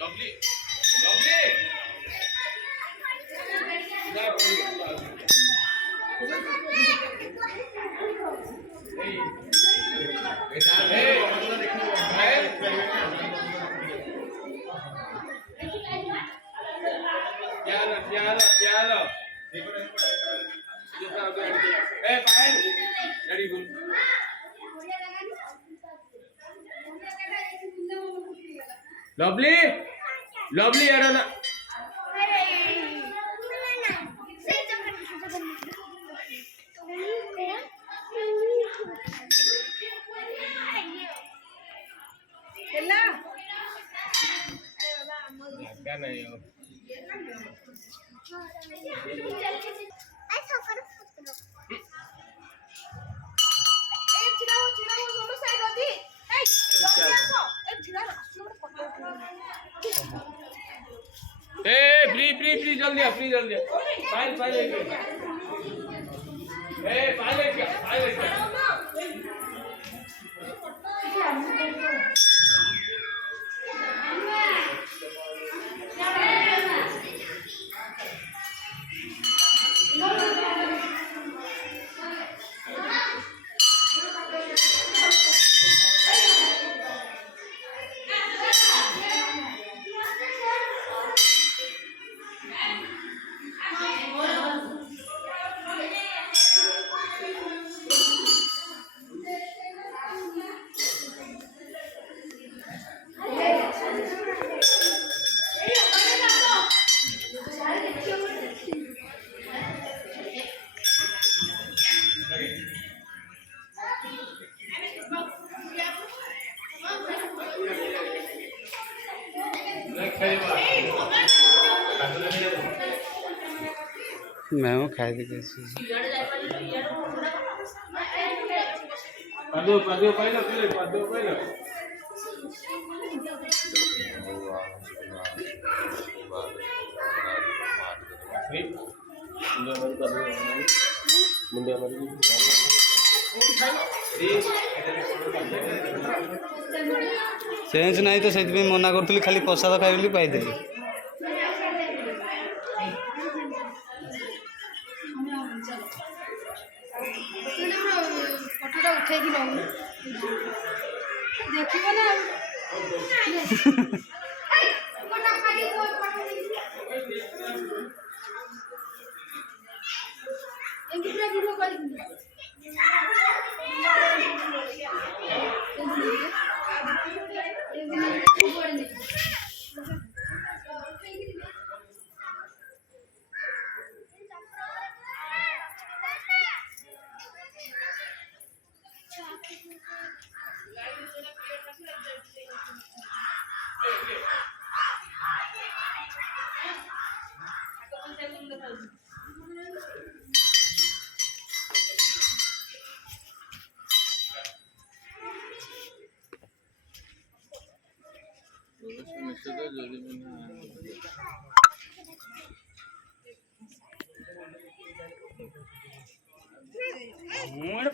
Lovely. Lovely. Lovely, lovely, Adana. क्या नहीं हो ए फ्री फ्री फ्री जल्दी फाइल फाइल लेके ए फाइल लेके मैं खाई थी पदो पहले चेंज नहीं तो से मना करी खाली प्रसाद खाई पाई देखिए ना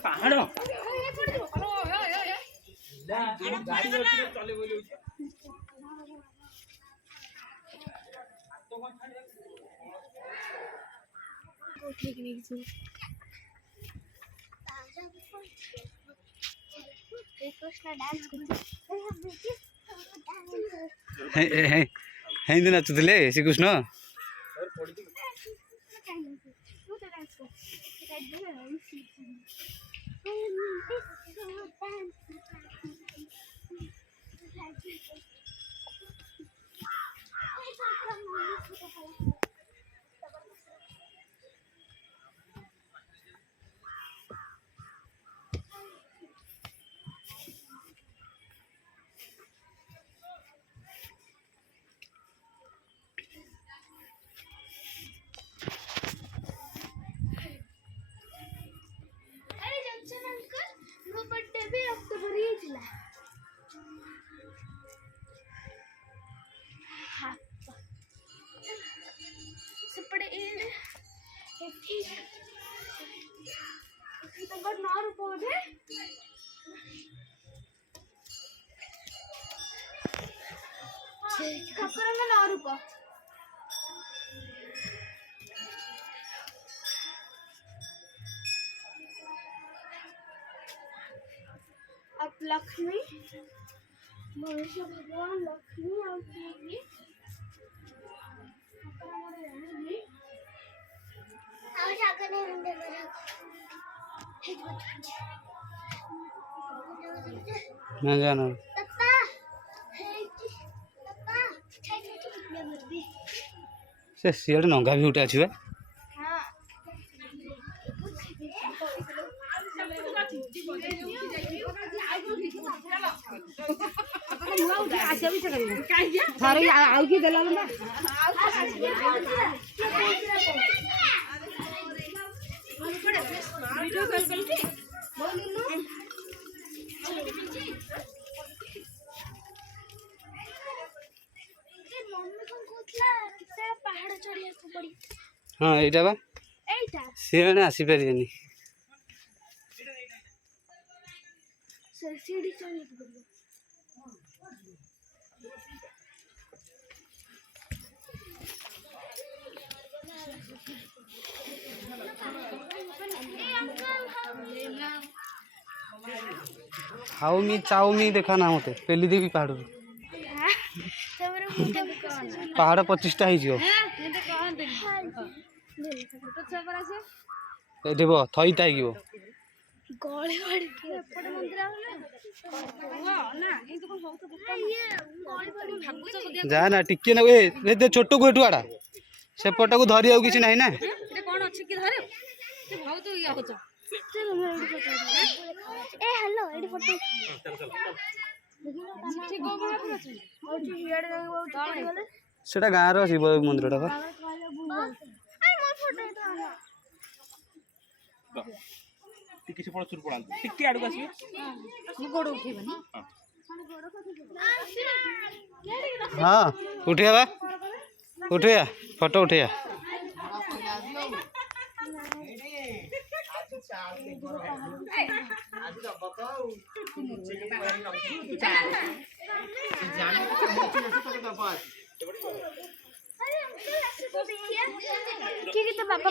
पहाड़ ठीक नहीं हिंदी नाचुले श्रीकृष्ण बोधे ठाकुरଙ୍କ ନାଁ ରୂପ अब लक्ष्मी मनुष्य भगवान लक्ष्मी और देवी ना जाना से सियाड़े नंगा भी उठे अच्छी पहाड़ चढ़िया पड़ी हाँ यहाँ बा सी मैंने आसीपारे सीढ़ी चढ़िया पड़िया हाउ मी चाउ मी देखा ना मत पेली देवी पहाड़ पहाड़ 25टा हो थईता हो जा ना टिके ना ए छोट को एठू आड़ा सेपटा को धरी आउ किसी नहीं ना ए हेलो एडी फोटो सेटा गाँव शिव मंदिर टा ଟିକେ ସେପଟ ଚୁର ପଡାନ୍ତୁ ଟିକେ ଆଡକୁ ଆସିବେ ମୁଁ ଗୋଡ ଉଠେଇବନି हाँ उठेगा उठेगा फोटो उठेगा पापा